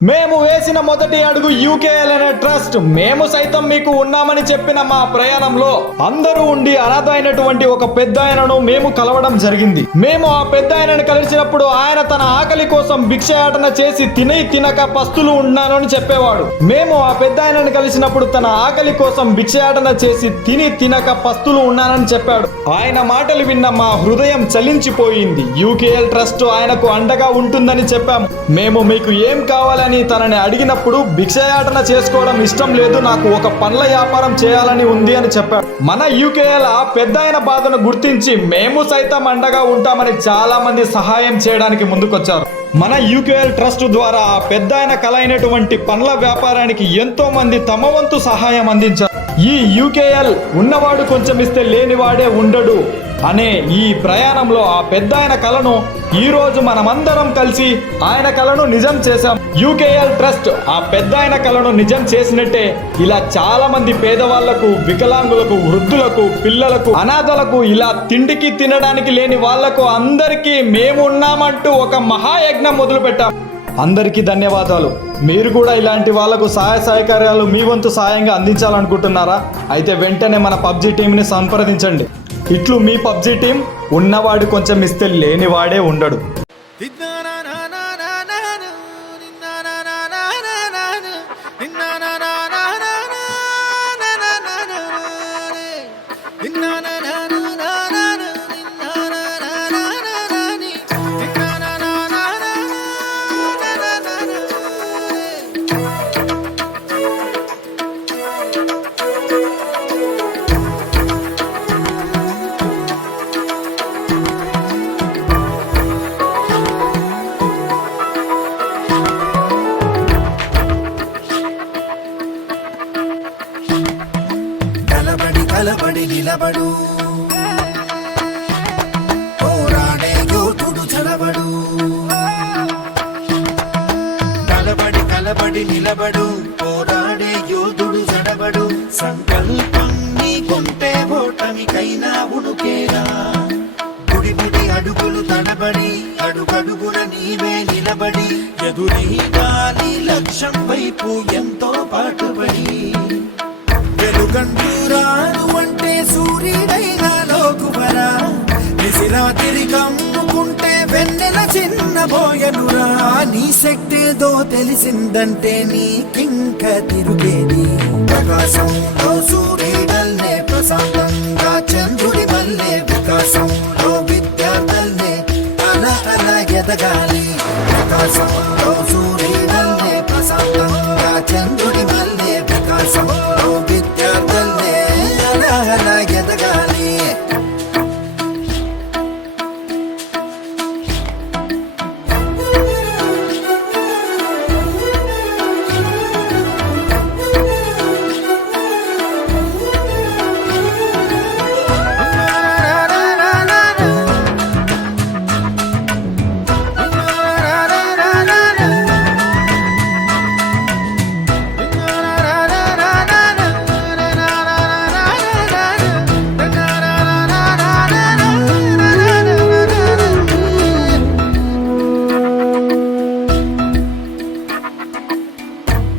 మేము వేసిన మొదటి అడుగు యూకేఎల్ అనే ట్రస్ట్. మేము సైతం మీకు ఉన్నామని చెప్పిన మా ప్రయాణంలో అందరూ ఉండి అనాథ అయినటువంటి ఒక పెద్ద ఆయనను మేము కలవడం జరిగింది. మేము ఆ పెద్ద ఆయనను కలిసినప్పుడు ఆయన తన ఆకలి కోసం భిక్షయాటన చేసి తినక పస్తులు ఉన్నానని చెప్పేవాడు. మేము ఆ పెద్ద ఆయనను కలిసినప్పుడు తన ఆకలి కోసం భిక్షయాటన చేసి తినక పస్తులు ఉన్నానని చెప్పాడు. ఆయన మాటలు విన్న మా హృదయం చలించిపోయింది. యూకేఎల్ ట్రస్ట్ ఆయనకు అండగా ఉంటుందని చెప్పాము. మేము మీకు ఏం కావాలని తనని అడిగినప్పుడు భిక్షయాటన చేసుకోవడం ఇష్టం లేదు, నాకు ఒక పండ్ల వ్యాపారం చేయాలని ఉంది అని చెప్పాడు. మన యూకేఎల్ ఆ పెద్ద ఆయన బాధను గుర్తించి మేము సైతం అండగా ఉంటామని చాలా మంది సహాయం చేయడానికి ముందుకొచ్చారు. మన యూకేఎల్ ట్రస్ట్ ద్వారా ఆ పెద్ద ఆయన కల అయినటువంటి పండ్ల వ్యాపారానికి ఎంతో మంది తమ వంతు సహాయం అందించారు. ఈ యూకేఎల్ ఉన్నవాడు కొంచెం ఇస్తే లేనివాడే ఉండడు అనే ఈ ప్రయాణంలో ఆ పెద్ద ఆయన కలను ఈ రోజు మనమందరం కలిసి ఆయన కలను నిజం చేశాం. యూకేఎల్ ట్రస్ట్ ఆ పెద్ద ఆయన కలను నిజం చేసినట్టే ఇలా చాలా మంది పేదవాళ్లకు, వికలాంగులకు, వృద్ధులకు, పిల్లలకు, అనాథలకు, ఇలా తిండికి తినడానికి లేని వాళ్లకు అందరికీ మేము ఉన్నామంటూ ఒక మహాయజ్ఞం మొదలు పెట్టాం. అందరికీ ధన్యవాదాలు. మీరు కూడా ఇలాంటి వాళ్లకు సహాయ సహకార్యాలు మీ వంతు సాయంగా అందించాలనుకుంటున్నారా? అయితే వెంటనే మన పబ్జీ టీంని సంప్రదించండి. ఇట్లు మీ పబ్జీ టీం. ఉన్నవాడు కొంచెం ఇస్తే లేనివాడే ఉండడు. కలబడి నిలబడు, పోరాడే యోధుడు చలబడు. కలబడి నిలబడు, పోరాడే యోధుడు చడబడు. సంకల్పం నీకుంటే ఓటమికైనా ఉడుకేరా. గుడి అడుగులు తడబడి, అడుగడుగున నీవే నిలబడి, ఎదురీగాలి లక్ష్యం వైపు ఎంతో పాటుపడి. వెలుగంటూరాను అంటే సూర్యుడైనా లోకువరా. నిసిరాతిరి కమ్ముకుంటే వెన్నెల చిన్నబోయనురా. నీ శక్తిదో తెలిసిందంటే నీకింక తిరుగేది. ప్రకాశంలో సూర్యుడల్లే, ప్రశాంతంగా చంద్రుడి వల్లే, వికాసంలో విద్యార్థులే అలా ఎదగాలి. ప్రకాశంలో సూర్యుడల్లే, ప్రశాంతంగా చంద్రుడి వల్లే, వికాసంలో విద్యార్థులే అలా ఎదగాలి.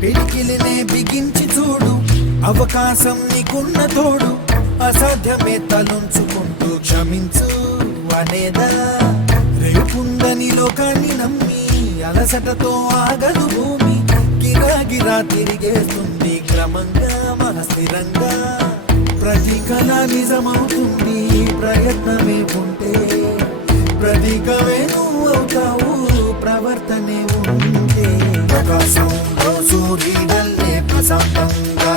పిడికిలినే బిగించి చూడు, అవకాశం నీకున్న తోడు. అసాధ్యమే తలుంచుకుంటూ క్షమించు అనేదా. రేపుందని లోకాన్ని నమ్మి అలసటతో ఆగదు భూమి. గిరాగిరా తిరిగేస్తుంది క్రమంగా మనస్థిరంగా. ప్రతి కళ నిజమవుతుంది ప్రయత్నమే ఉంటే. ప్రతీకమే నువ్వు అవుతావు ప్రవర్తనే ఉంటే. ప్రకాశంలో సూర్యుడల్లే, ప్రశాంతంగా